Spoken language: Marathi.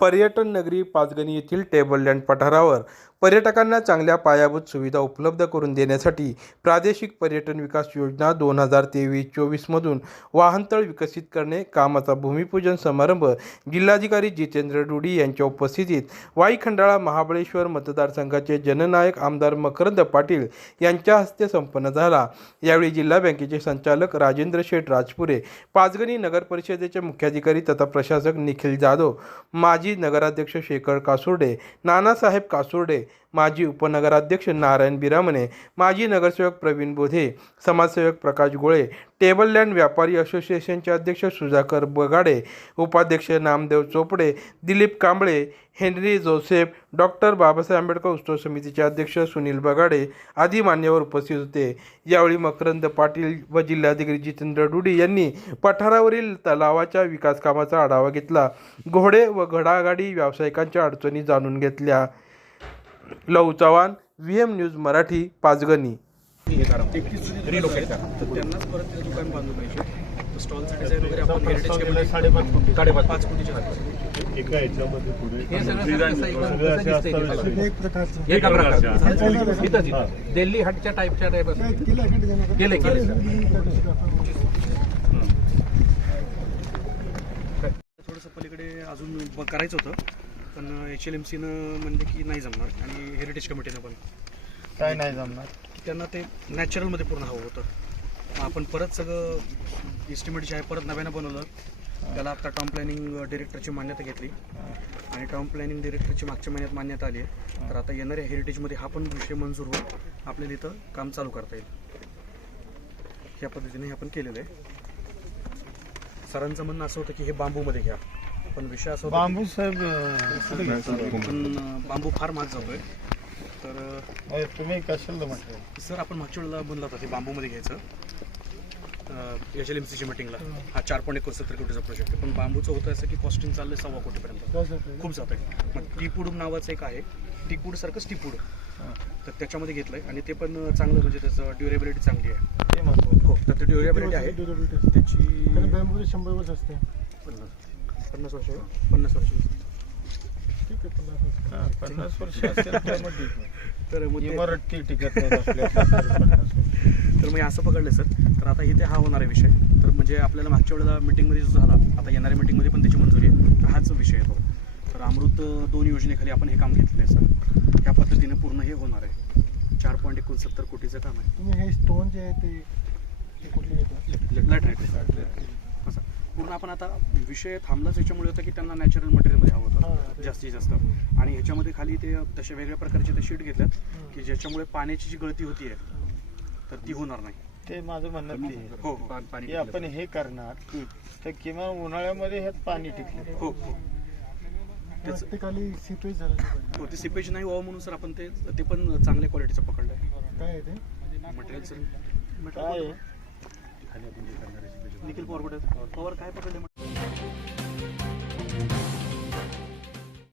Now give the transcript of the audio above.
पर्यटन नगरी पाचगणी येथील टेबल लँड पठारावर पर्यटकांना चांगल्या पायाभूत सुविधा उपलब्ध करून देण्यासाठी प्रादेशिक पर्यटन विकास योजना दोन हजार तेवीस चोवीसमधून वाहनतळ विकसित करणे कामाचा भूमिपूजन समारंभ जिल्हाधिकारी जितेंद्र डुडी यांच्या उपस्थितीत वाई खंडाळा महाबळेश्वर मतदारसंघाचे जननायक आमदार मकरंद पाटील यांच्या हस्ते संपन्न झाला. यावेळी जिल्हा बँकेचे संचालक राजेंद्र शेठ राजपुरे पाचगणी नगर परिषदेचे मुख्याधिकारी तथा प्रशासक निखिल जाधव माजी नगराध्यक्ष शेखर कासुर्डे नानासाहेब कासुर्डे माजी उपनगराध्यक्ष नारायण बिरामणे माजी नगरसेवक प्रवीण बोधे समाजसेवक प्रकाश गोळे टेबल लँड व्यापारी असोसिएशनचे अध्यक्ष सुधाकर बगाडे उपाध्यक्ष Namdev Chopde Dilip Kamble Henry Joseph doctor Babasaheb Ambedkar उत्सव समितीचे अध्यक्ष सुनील बगाडे आदी मान्यवर उपस्थित होते. यावेळी मकरंद पाटील व जिल्हाधिकारी जितेंद्र डुडी यांनी पठारावरील तलावाच्या विकास कामाचा आढावा घेतला. घोडे व घडागाडी व्यावसायिकांच्या अडचणी जाणून घेतल्या. Lav Chavan V M news Marathi Pachgani. एका पुढे दिल्ली हटच्या टाईपच्या टाईप केले केले थोडस पलीकडे अजून करायचं होतं. पण एच एल एम सीनं म्हणले की नाही जमणार आणि हेरिटेज कमिटीनं पण. काय नाही जमणार. त्यांना ते नॅचरलमध्ये पूर्ण हवं होतं. मग आपण परत सगळं इस्टिमेट जे आहे परत नव्यानं बनवलं. त्याला आता टर्म प्लॅनिंग डिरेक्टरची मान्यता घेतली. आणि टर्म प्लॅनिंग डिरेक्टरची मागच्या महिन्यात मान्यता आली आहे. तर आता येणाऱ्या हेरिटेजमध्ये हा पण विषय मंजूर होऊन आपल्याला इथं काम चालू करता येईल. ह्या पद्धतीने हे आपण केलेलं आहे. सरांचं म्हणणं असं होतं की हे बांबूमध्ये घ्या. पण विषय असा होता बांबू साहेब अं, की- पण अं, बांबू फार महाग जातोय. तर तुम्ही कशाला म्हटलं? सर आपण मागच्या वेळेला बनला होता ते बांबूमध्ये घ्यायचं. एच एल एम सीची मिटिंगला हा चार पॉईंट एकोणसत्तर कोटीचा प्रोजेक्ट आहे. पण बांबूचं होतं असं की कॉस्टिंग चाललंय सव्वा कोटीपर्यंत खूप जात आहे मग टीपूड नावाचं एक आहे. टीपूड सारखंच टीपूड तर त्याच्यामध्ये घेतलंय. आणि ते पण चांगलं म्हणजे त्याचं ड्युरेबिलिटी चांगली आहे. ते महत्वाचं हो तर ते ड्युरेबिलिटी आहे. त्याची बॅम्बू शंभर वर्ष असते. पन्नास वर्ष पन्नास वर्ष ठीक आहे पन्नास वर्ष. हा, पन्नास वर्ष असेल तर मग ठीक आहे. तर मग ते- इमारत ती टिकत नाही आपल्या पन्नास वर्ष. तर हे असं पकडलं सर. तर आता इथे हा होणार आहे विषय. तर म्हणजे आपल्याला मागच्या वेळेला मीटिंगमध्ये जो झाला आता येणाऱ्या मीटिंगमध्ये पण त्याची मंजुरी आहे. तर हाच विषय येतो तर अमृत अं, दोन योजनेखाली आपण हे काम घेतलेलं आहे सर. ह्या पद्धतीने पूर्ण हे होणार आहे. चार पॉईंट एकोणसत्तर कोटीचं काम आहे. तुम्ही हे स्टोन जे आहे ते ते कुठले येतात? असं पूर्ण आपण आता विषय थांबलाच याच्यामुळे होता की त्यांना नॅचरल मटेरियलमध्ये हवं होतं ते- जास्तीत जास्त. आणि ह्याच्यामध्ये खाली ते तसे वेगळ्या प्रकारचे ते शीट घेतल्यात की ज्याच्यामुळे पाण्याची जी गळती होती तर ती होणार नाही. ते माझं म्हणणं ते आहे. हो हो. पाणी आपण हे करणार तर किमान उन्हाळ्यामध्ये ह्यात पाणी टिकले हो हो. त्याचं- प्रत्येकाली सीपेज झालं पाहिजे. हो ते सिपेज नाही व्हावं म्हणून सर आपण ते ते पण चांगल्या क्वालिटीचं पकडलंय. काय आहे ते? मटेरियल सर काय आहे? निखिल पॉवर कुठे? पॉवर. काय पकडले